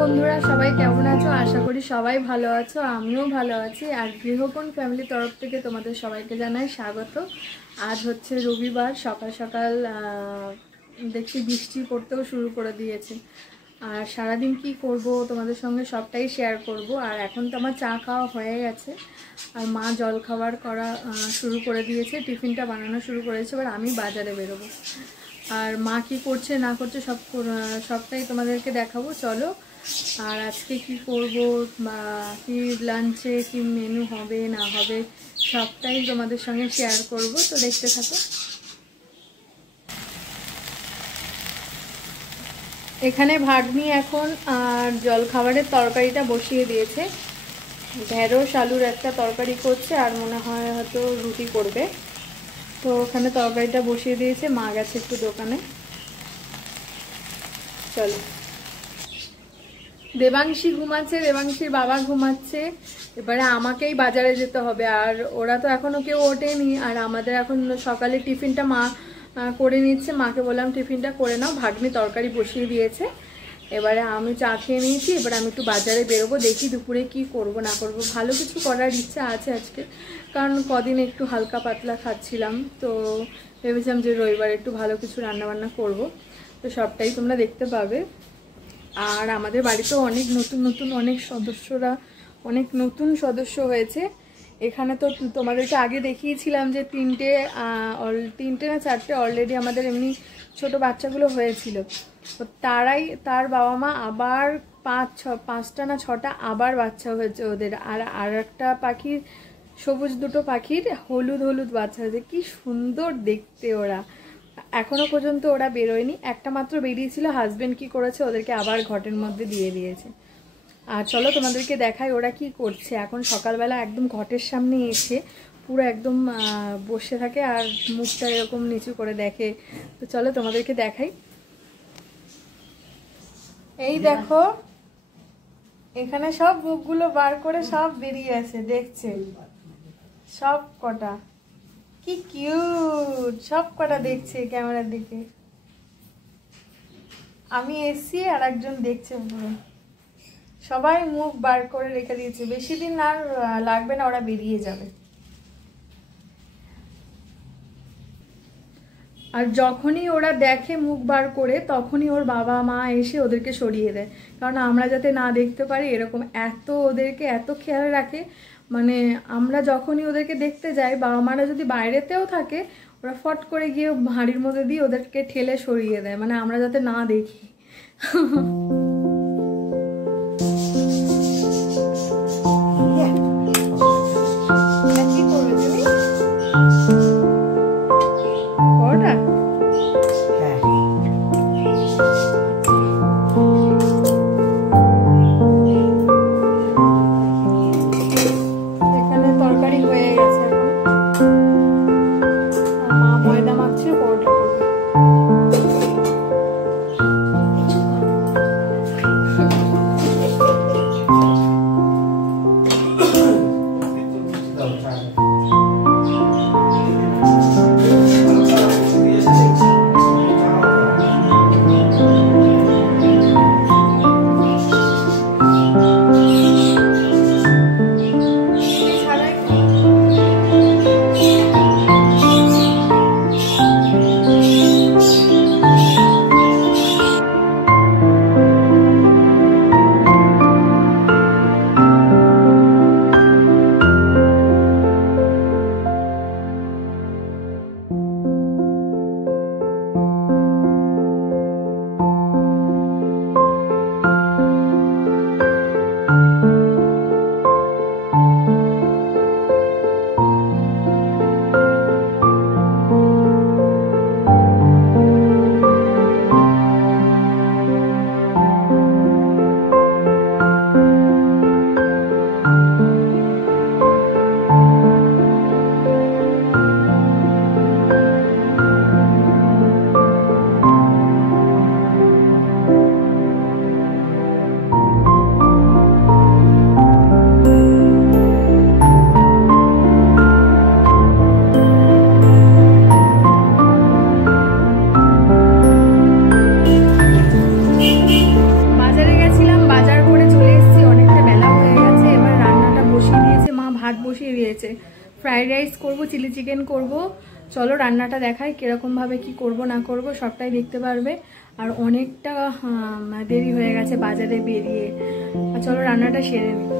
বন্ধুরা, সবাই কেমন আছো? আশা করি সবাই ভালো আছো, আমিও ভালো আছি। আর গৃহকোণ ফ্যামিলি তরফ থেকে তোমাদের সবাইকে জানাই স্বাগত। আজ হচ্ছে রবিবার, সকাল সকাল দেখছি বৃষ্টি পড়তেও শুরু করে দিয়েছে। আর সারাদিন কি করব তোমাদের সঙ্গে সবটাই শেয়ার করব। আর এখন তো আমার চা খাওয়া হয়ে গেছে, আর মা জল খাবার করা শুরু করে দিয়েছে, টিফিনটা বানানো শুরু করেছে। এবার আমি বাজারে বেরোবো, আর মা কি করছে না করছে সবটাই তোমাদেরকে দেখাবো, চলো। আর আজকে কি করব বা কি লাঞ্চে কি মেনু হবে না হবে সবটাই তোমাদের সঙ্গে শেয়ার করব, তো দেখতে থাকো। এখানে ভাগ্নি এখন আর জল খাবারের তরকারিটা বসিয়ে দিয়েছে। ঢেঁড়স আলুর একটা তরকারি করছে, আর মনে হয় হয়তো রুটি করবে। তো ওখানে তরকারিটা বসিয়ে দিয়েছে, মা গেছে একটু দোকানে। চলো। দেবাংশী ঘুমাচ্ছে, দেবাংশীর বাবা ঘুমাচ্ছে। এবারে আমাকেই বাজারে যেতে হবে, আর ওরা তো এখনো কেউ ওঠেনি। আর আমাদের এখন সকালে টিফিনটা মা করে নিচ্ছে। মাকে বললাম টিফিনটা করে নাও, ভাগ্নি তরকারি বসিয়ে দিয়েছে। এবারে আমি চা খেয়ে নিয়েছি, এবারে আমি একটু বাজারে বেরোবো, দেখি দুপুরে কি করব না করব। ভালো কিছু করার ইচ্ছা আছে আজকে, কারণ কদিন একটু হালকা পাতলা খাচ্ছিলাম। তো ভেবেছিলাম যে রবিবার একটু ভালো কিছু রান্নাবান্না করব। তো সবটাই তোমরা দেখতে পাবে। আর আমাদের বাড়িতেও অনেক নতুন সদস্য হয়েছে। এখানে তো তোমাদেরকে আগে দেখিয়েছিলাম যে তিনটে না চারটে অলরেডি আমাদের এমনি ছোট বাচ্চাগুলো হয়েছিল। তো তার বাবা মা আবার পাঁচটা না ছটা আবার বাচ্চা হয়েছে ওদের। আর একটা পাখির, সবুজ দুটো পাখির হলুদ হলুদ বাচ্চা হয়েছে। কি সুন্দর দেখতে ওরা। এখনো পর্যন্ত ওরা বেরোয়নি, একটা মাত্র বেরিয়েছিল। হাজবেন্ড কি করেছে, ওদেরকে আবার ঘটের মধ্যে দিয়ে দিয়েছে। আর চলো তোমাদেরকে দেখাই ওরা কি করছে। এখন সকালবেলা একদম ঘটের সামনে এসে পুরো একদম বসে থাকে, আর মুখটা এরকম নিচু করে দেখে। তো চলো তোমাদেরকে দেখাই। এই দেখো, এখানে সব বুকগুলো বার করে সব বেরিয়ে আসে, দেখছে সব কটা। কি কিউট, সব কটা দেখছে ক্যামেরার দিকে। আমি এসছি আর একজন দেখছে পুরো। সবাই মুখ বার করে রেখে দিয়েছে, বেশি দিন আর লাগবে না, ওরা বেরিয়ে যাবে। আর যখনই ওরা দেখে মুখ বার করে, তখনই ওর বাবা মা এসে ওদেরকে সরিয়ে দেয়, কারণ আমরা যাতে না দেখতে পারি এরকম। ওদেরকে এত খেয়াল রাখে, মানে আমরা যখনই ওদেরকে দেখতে যাই, বাবা মারা যদি বাইরেতেও থাকে, ওরা ফট করে গিয়ে হাঁড়ির মধ্যে দিয়ে ওদেরকে ঠেলে সরিয়ে দেয়, মানে আমরা যাতে না দেখি। কি করবে তুমি? ফ্রাইড রাইস করবো, চিলি চিকেন করব। চলো রান্নাটা দেখাই, কীরকমভাবে কি করব না করব সবটাই দেখতে পারবে। আর অনেকটা দেরি হয়ে গেছে বাজারে বেরিয়ে, আর চলো রান্নাটা সেরে নিই।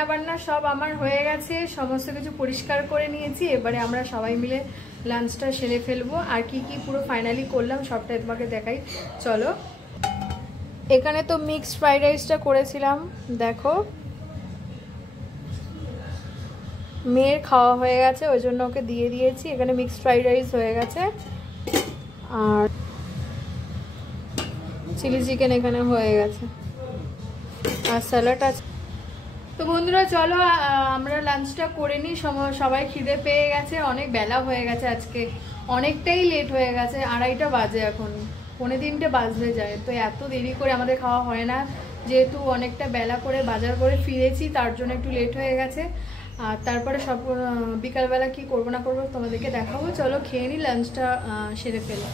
রান্না বান্না সব আমার হয়ে গেছে, সমস্ত কিছু পরিষ্কার করে নিয়েছি। এবারে আমরা সবাই মিলে লাঞ্চটা সেরে ফেলবো। আর কি কি পুরো ফাইনালি করলাম সবটাই তোমাকে দেখাই, চলো। এখানে তো মিক্সড ফ্রাইড রাইসটা করেছিলাম, দেখো মেয়ের খাওয়া হয়ে গেছে ওই জন্য ওকে দিয়ে দিয়েছি। এখানে মিক্সড ফ্রাইড রাইস হয়ে গেছে, আর চিলি চিকেন এখানে হয়ে গেছে, আর স্যালাড আছে। তো বন্ধুরা চলো আমরা লাঞ্চটা করে নিই, সবাই খিদে পেয়ে গেছে, অনেক বেলা হয়ে গেছে, আজকে অনেকটাই লেট হয়ে গেছে, 2:30 বাজে, এখন 2:45 বাজতে যায়। তো এত দেরি করে আমাদের খাওয়া হয় না, যেহেতু অনেকটা বেলা করে বাজার করে ফিরেছি তার জন্য একটু লেট হয়ে গেছে। আর তারপরে সব বিকালবেলা কি করবো না করবো তোমাদেরকে দেখাবো। চলো খেয়ে নিই, লাঞ্চটা সেরে ফেলো।